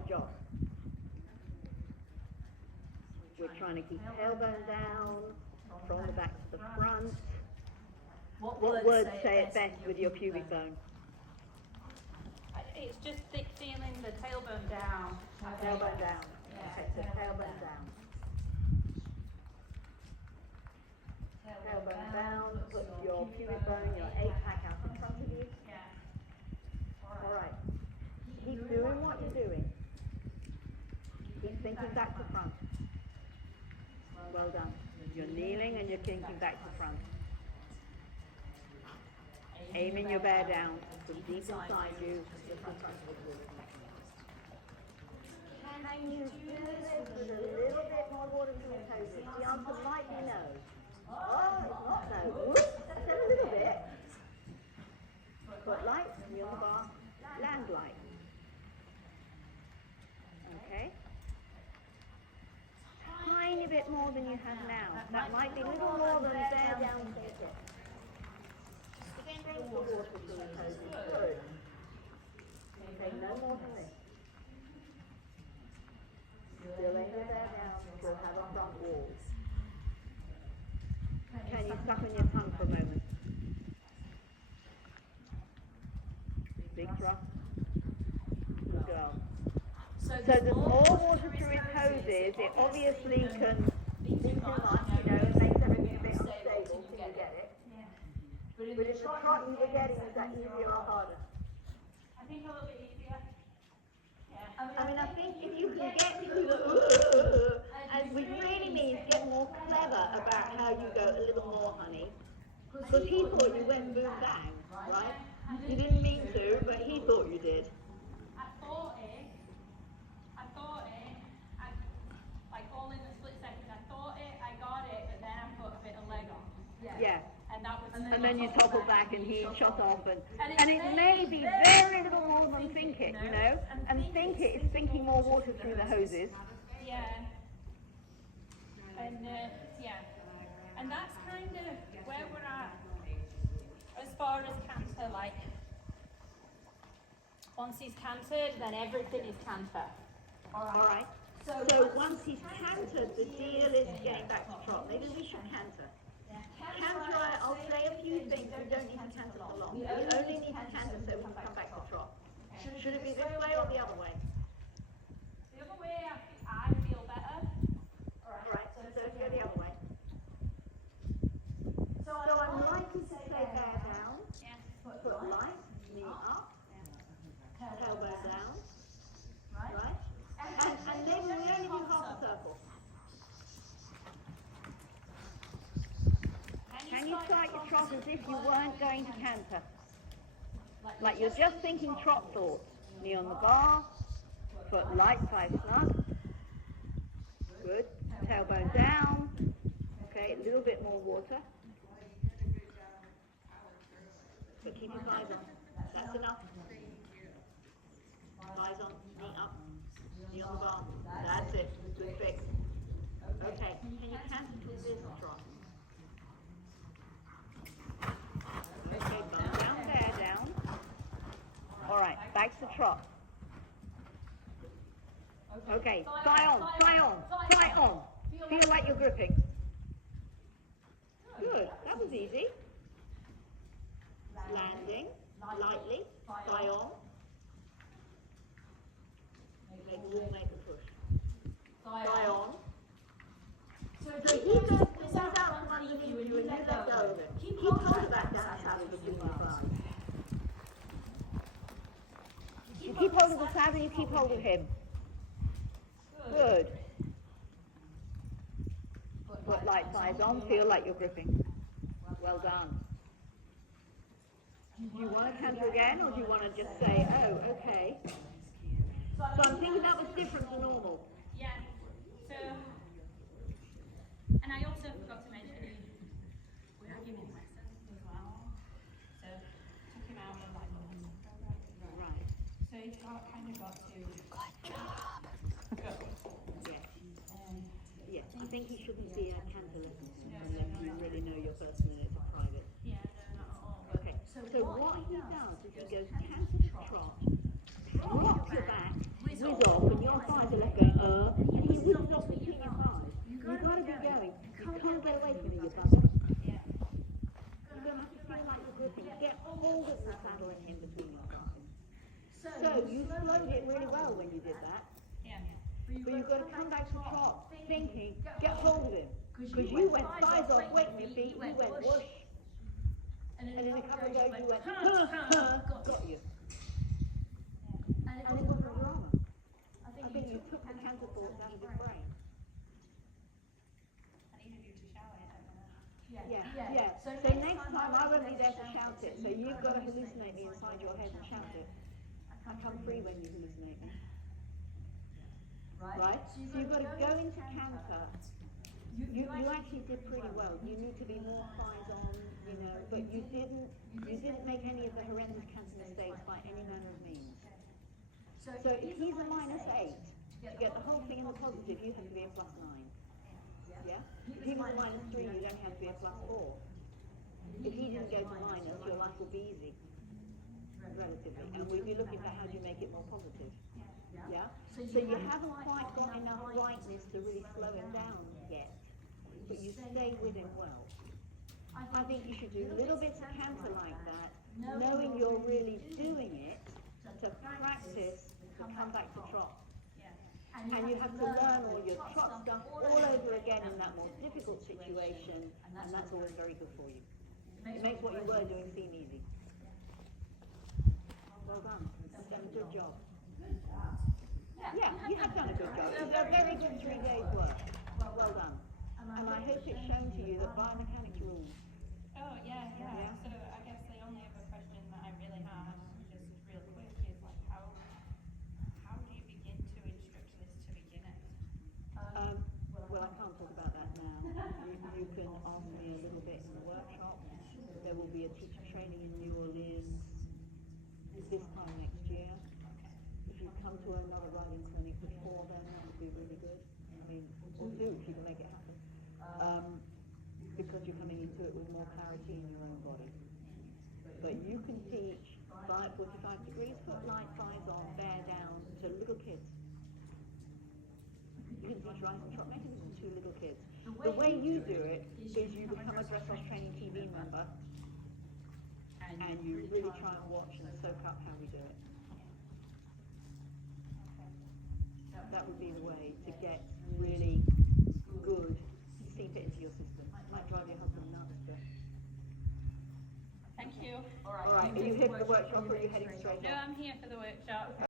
good job. We're trying to keep tailbone down, from the back to the front. What words say it best with your pubic bone? It's just feeling the tailbone down. Tailbone down. Okay, so tailbone down. Tailbone down, put your pubic bone, your 8-pack out in front of you. All right. Keep doing what you're doing. Keep thinking back to front. Well done. You're kneeling and you're thinking back to front. Aiming your bear down from deep inside you, just in front of you. Can you do this with a little bit more water from your toes? The answer might be no. Oh, it's not no. Whoops, I said a little bit. Foot light, knee on the bar, land light. Okay. Tiny bit more than you have now. That might be a little more than bear down to your hip. Again, bring the water to your toes. Good. Okay, no more than this. Still aim your bear down. We'll have a front wall. Can you suck on your tongue for a moment? Big thrust. Good girl. So the more water through his hoses, it obviously can be too much, you know, it makes everything a bit unstable till you get it. But if the trot you were getting, is that easier or harder? I think a little bit easier. Yeah. I mean, I think if you can get to the and we really mean get more clever about how you go a little more, honey. Because he thought you went boom bang, right? You didn't mean to, but he thought you did. I thought it, like all in a split second, I thought it, I got it, but then I put a bit of leg on. Yeah. And that was. And then you topple back and he shot off and it may be very little more than think it, you know? And think it is thinking more water through the hoses. Yeah. And yeah. And that's kind of where we're at as far as canter, like once he's cantered, then everything is canter. Alright. So once he's cantered, the deal is getting back to trot. Maybe we should canter. Canter, I'll say a few things. We don't need to canter for long. We only need to canter so we can come back to trot. Should it be this way or the other way? The other way, I feel better. Alright, so go the other way. So I'm likely to say bear down, foot light, knee up, tailbone down, right? And then we only do half a circle. Can you start your trot as if you weren't going to canter? Like you're just thinking trot thoughts. Knee on the bar, foot light, 5 snug. Good. Tailbone down. Okay, a little bit more water. But keep your thighs on. That's enough. Thighs on, knee up, knee on the bar. That's it. Good fix. Okay, can you canter to this trot? Okay, bum down, bear down. Alright, back to trot. Okay, thigh on, thigh on, thigh on. Feel like you're gripping. Good, that was easy. Landing, lightly, thigh on. Make the push. Thigh on. So he goes out from underneath you and you let go of it. Keep hold of that down saddle between your thighs. You keep hold of the saddle, you keep hold of him. Good. Foot light, thighs on, feel like you're gripping. Well done. Do you want to canter again, or do you want to just say, oh, okay? So I'm thinking that was different to normal. Yeah. So, and I also forgot to mention we were giving lessons as well. So took him out and like Right. so he's kind of got to Good job. go. Yes. I think he shouldn't be a canter lesson unless you really know your person and it's private. Yeah, no, not at all. Okay. So what he does is he goes canter to trot, rock your back, whiz off, and flowed it really well when you did that. Yeah. But you've got to come back to trot, thinking, get hold of him. Because you went thighs off, weight in your feet, he went whoosh. And in a couple of days you went, got you. And it wasn't drama. I think you took the canter thoughts out of his brain. I needed you to shout it. Yeah. So next time I won't be there to shout it. So you've got to hallucinate me inside your head and shout it. I come free when you hallucinate me. Right? So you've got to go into canter. You actually did pretty well. You need to be more thighs on, but you didn't make any of the horrendous canter mistakes by any manner of means. So if he's a -8, to get the whole thing in the positive, you have to be a +9. Yeah? If he was a -3, you then have to be a +4. If he didn't go to minus, your life will be easy, relatively. And we'd be looking for how do you make it more positive. Yeah? So you haven't quite got enough rightness to really slow him down yet, but you stay with him well. I think you should do little bits of canter like that, knowing you're really doing it to practice to come back to trot. And you have to learn all your trot stuff all over again in that more difficult situation, and that's always very good for you. It makes what you were doing seem easy. Well done. You've done a good job. Yeah, you have done a good job. It's a very good 3 days' work. Well done. And I hope it's shown to you that biomechanics rules. Oh, yeah. So I guess the only other question that I really have, just real quick, is like how do you begin to instruct this to beginners? Well, I can't talk about that now. You can ask me a little bit in the workshop. There will be a teacher training in New Orleans this time next year. If you come to another riding clinic before then, that would be really good. I mean, or two if you can make it happen. Because you're coming into it with more clarity in your own body. But you can teach 45 degrees, foot light, thighs on, bear down to little kids. You can teach rise and trot mechanism to little kids. The way you do it is you become a dressage training TV member and you really try and watch and soak up how we do it. That would be the way to get really good, seep it into your system. Might drive your husband nuts, but... Thank you. Alright, are you here for the workshop or are you heading straight No, on? I'm here for the workshop.